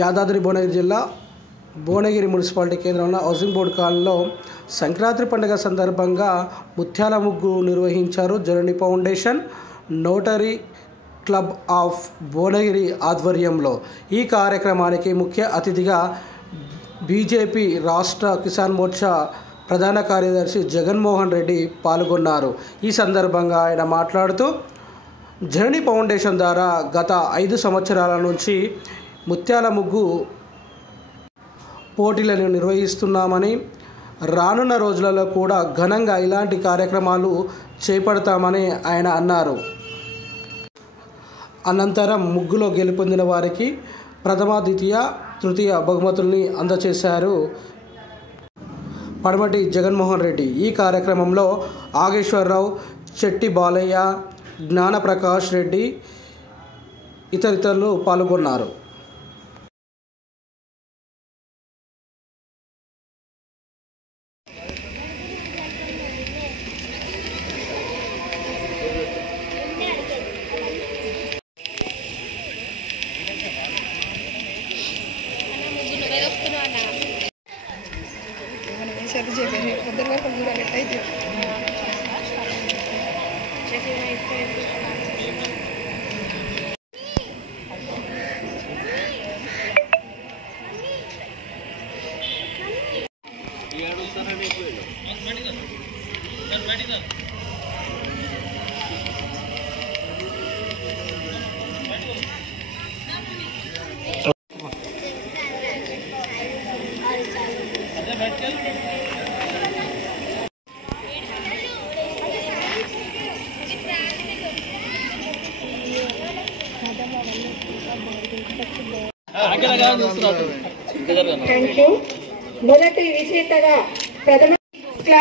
యాదాద్రి భువనగిరి జిల్లా భువనగిరి మున్సిపాలిటీ కేంద్రంలో housing board కాలనీలో సంక్రాంతి పండుగ సందర్భంగా ముత్యాల ముగ్గు నిర్వహించారు. Janani foundation rotary club of Bhuvanagiri ఆధ్వర్యంలో ఈ కార్యక్రమానికి ముఖ్య అతిథిగా బీజేపీ రాష్ట్ర కిసాన్ మోర్చా ప్రధాన కార్యదర్శి జగన్మోహన్ రెడ్డి పాల్గొన్నారు. ఈ సందర్భంగా ఆయన మాట్లాడుతూ జనని ఫౌండేషన్ ద్వారా గత 5 సంవత్సరాల నుంచి ముత్యాల ముగ్గు పోటీలను నిర్వహిస్తున్నామని, రానున్న రోజులలో కూడా ఘనంగా ఇలాంటి కార్యక్రమాలు చేపడతామని ఆయన అన్నారు. అనంతరం ముగ్గులో గెలుపొందిన వారికి ప్రథమ, ద్వితీయ, తృతీయ బహుమతుల్ని అందజేశారు పడమటి జగన్మోహన్ రెడ్డి. ఈ కార్యక్రమంలో ఆగేశ్వరరావు, చెట్టి బాలయ్య, జ్ఞానప్రకాష్ రెడ్డి ఇతరులు పాల్గొన్నారు. మొదటి విజేతగా ప్రథమ పవిత్ర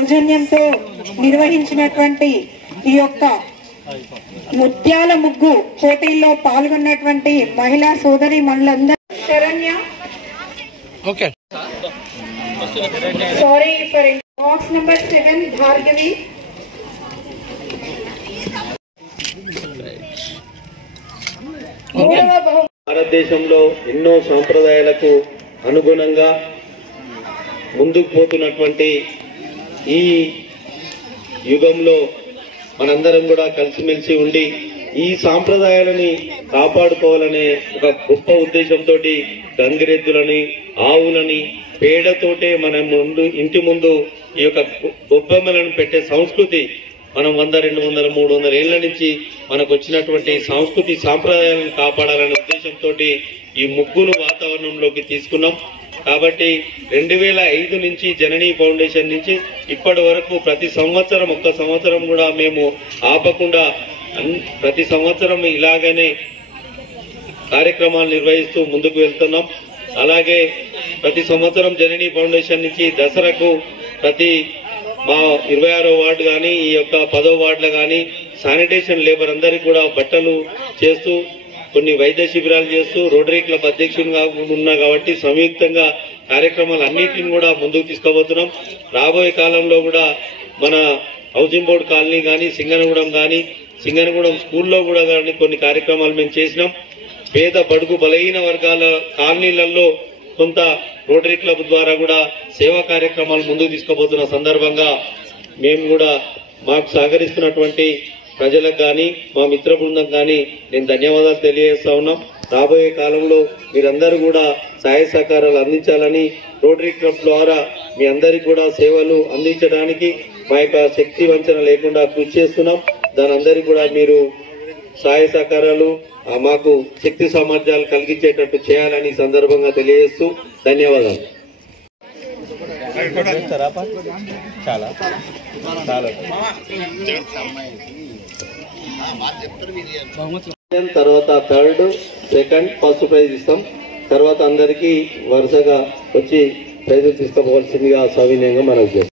సౌజన్యంతో నిర్వహించినటువంటి ఈ యొక్క ముత్యాల ముగ్గు పోటీల్లో పాల్గొన్నటువంటి మహిళా సోదరి మనులందరూ Sharanya, sorry for box number 7 Bhargavi, భారతదేశంలో ఎన్నో సాంప్రదాయాలకు అనుగుణంగా ముందుకు పోతున్నటువంటి ఈ యుగంలో మనందరం కూడా కలిసిమెలిసి ఉండి ఈ సాంప్రదాయాలని కాపాడుకోవాలనే ఒక గొప్ప ఉద్దేశంతో గంగిరెద్దులని, ఆవులని పేడతోటే మన ఇంటి ముందు ఈ యొక్క గొబ్బెమ్మలను పెట్టే సంస్కృతి మనం 100, 200, 300 ఏళ్ల నుంచి మనకు వచ్చినటువంటి సంస్కృతి సాంప్రదాయాలను కాపాడాలనే ఉద్దేశంతో ఈ ముగ్గును వాతావరణంలోకి తీసుకున్నాం. కాబట్టి 2005 నుంచి జనని ఫౌండేషన్ నుంచి ఇప్పటి వరకు ప్రతి సంవత్సరం, ఒక్క సంవత్సరం కూడా మేము ఆపకుండా ప్రతి సంవత్సరం ఇలాగనే కార్యక్రమాలు నిర్వహిస్తూ ముందుకు వెళ్తున్నాం. అలాగే ప్రతి సంవత్సరం జనని ఫౌండేషన్ నుంచి దసరాకు ప్రతి మా 26వ వార్డు కానీ, ఈ యొక్క 10వ వార్డులో కానీ శానిటేషన్ లేబర్ అందరికీ కూడా బట్టలు చేస్తూ, కొన్ని వైద్య శిబిరాలు చేస్తూ, రోటరీ క్లబ్ అధ్యక్షునిగా ఉన్నా కాబట్టి సంయుక్తంగా కార్యక్రమాలు అన్నింటిని కూడా ముందుకు తీసుకుపోతున్నాం. రాబోయే కాలంలో కూడా మన హౌసింగ్ బోర్డు కాలనీ కానీ, సింగనగూడెం స్కూల్లో కూడా కానీ కొన్ని కార్యక్రమాలు మేము చేసినాం. పేద బడుగు బలహీన వర్గాల కాలనీలలో కొంత రోటరీ క్లబ్ ద్వారా కూడా సేవా కార్యక్రమాలు ముందుకు తీసుకుపోతున్న సందర్భంగా మేము కూడా మాకు సహకరిస్తున్నటువంటి ప్రజలకు కానీ, మా మిత్ర బృందం కానీ నేను ధన్యవాదాలు తెలియజేస్తా ఉన్నాం. రాబోయే కాలంలో మీరందరూ కూడా సహాయ సహకారాలు అందించాలని, రోటరీ క్లబ్ ద్వారా మీ అందరికీ కూడా సేవలు అందించడానికి మా యొక్క శక్తి వంచన లేకుండా కృషి చేస్తున్నాం. దాని అందరికీ కూడా మీరు సహాయ సహకారాలు మాకు శక్తి సామర్థ్యాలు కలిగించేటట్టు చేయాలని సందర్భంగా తెలియజేస్తూ ధన్యవాదాలు. తర్వాత 3rd, 2nd, 1st ప్రైజ్ ఇస్తాం. తర్వాత అందరికీ వరుసగా వచ్చి ప్రైజులు తీసుకోవాల్సిందిగా సవినయంగా మనకు చేస్తాం.